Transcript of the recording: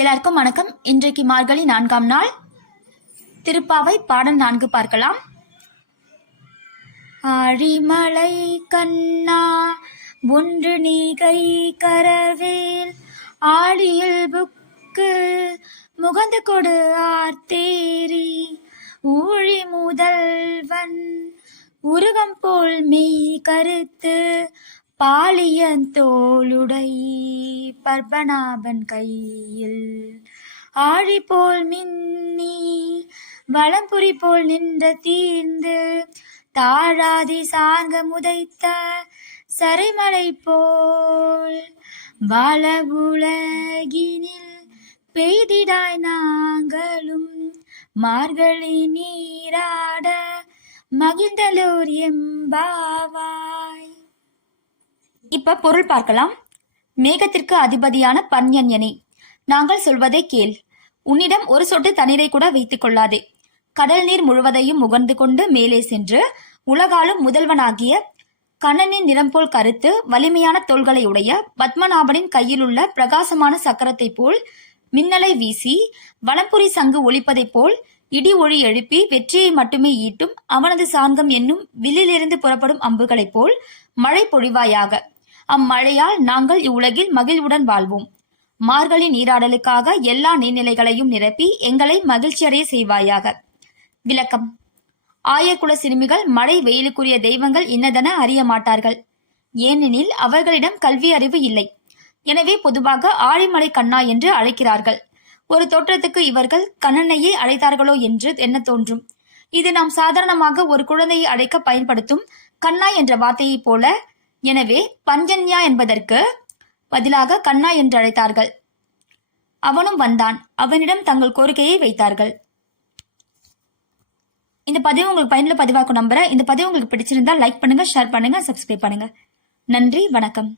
எல்லாருக்கும் வணக்கம். இன்றைக்கு மார்கழி நான்காம் நாள். திருப்பாவை பாடல் நான்கு பார்க்கலாம். ஆழிமலை கண்ணா ஒன்று நீகை கரவேல் ஆழியில் புக்கு முகந்து கொடு ஆர்த்தேரி ஊழி முதல்வன் உருவம் போல் மெய் கருத்து பாலியன் தோளுடை பர்பநாபன் கையில். ஆழி போல் மின்னி வளம்புரி போல் நின்ற தீர்ந்து தாழாதி சார்க முதைத்த சரைமலை போல் வாழ உலகினில் பெய்திடாய் நாங்களும் மார்கழி நீராட மகிழ்ந்தலூர் எம்பாவாய். இப்ப பொருள் பார்க்கலாம். மேகத்திற்கு அதிபதியான பன்யன்யனே நாங்கள் சொல்வதை கேள். உன்னிடம் ஒரு சொட்டு தண்ணீரை கூட வைத்துக் கொள்ளாதே. கடல் நீர் முழுவதையும் முகர்ந்து கொண்டு மேலே சென்று உலகாலும் முதல்வனாகிய கண்ணனின் நிறம் போல் கருத்து வலிமையான தோள்களை உடைய பத்மநாபனின் கையிலுள்ள பிரகாசமான சக்கரத்தைப் போல் மின்னலை வீசி வலம்புரி சங்கு ஒழிப்பதைப் போல் இடி ஒளி எழுப்பி வெற்றியை மட்டுமே ஈட்டும் அவனது சாந்தம் என்னும் வில்லிலிருந்து புறப்படும் அம்புகளைப் போல் மழை பொழிவாயாக. அம்மழையால் நாங்கள் இவ்வுலகில் மகிழ்வுடன் வாழ்வோம். மார்கழி நீராடலுக்காக எல்லா நீர்நிலைகளையும் நிரப்பி எங்களை மகிழ்ச்சியடைய செய்வாயாக. விளக்கம். ஆயக்குல சிறுமிகள் மழை வெயிலுக்குரிய தெய்வங்கள் இன்னதென அறிய மாட்டார்கள். ஏனெனில் அவர்களிடம் கல்வி அறிவு இல்லை. எனவே பொதுவாக ஆழிமலை கண்ணா என்று அழைக்கிறார்கள். ஒரு தோற்றத்துக்கு இவர்கள் கண்ணனையே அழைத்தார்களோ என்று என்ன தோன்றும். இது நாம் சாதாரணமாக ஒரு குழந்தையை அழைக்க பயன்படுத்தும் கண்ணா என்ற வார்த்தையைப் போல எனவே பஞ்சன்யா என்பதற்கு பதிலாக கண்ணா என்று அழைத்தார்கள். அவனும் வந்தான். அவனிடம் தங்கள் கோரிக்கையை வைத்தார்கள். இந்த பதிவு உங்களுக்கு பயனுள்ள பதிவாக்கும் நம்புறேன் இந்த பதிவு உங்களுக்கு பிடிச்சிருந்தா லைக் பண்ணுங்க ஷேர் பண்ணுங்க சப்ஸ்கிரைப் பண்ணுங்க. நன்றி வணக்கம்.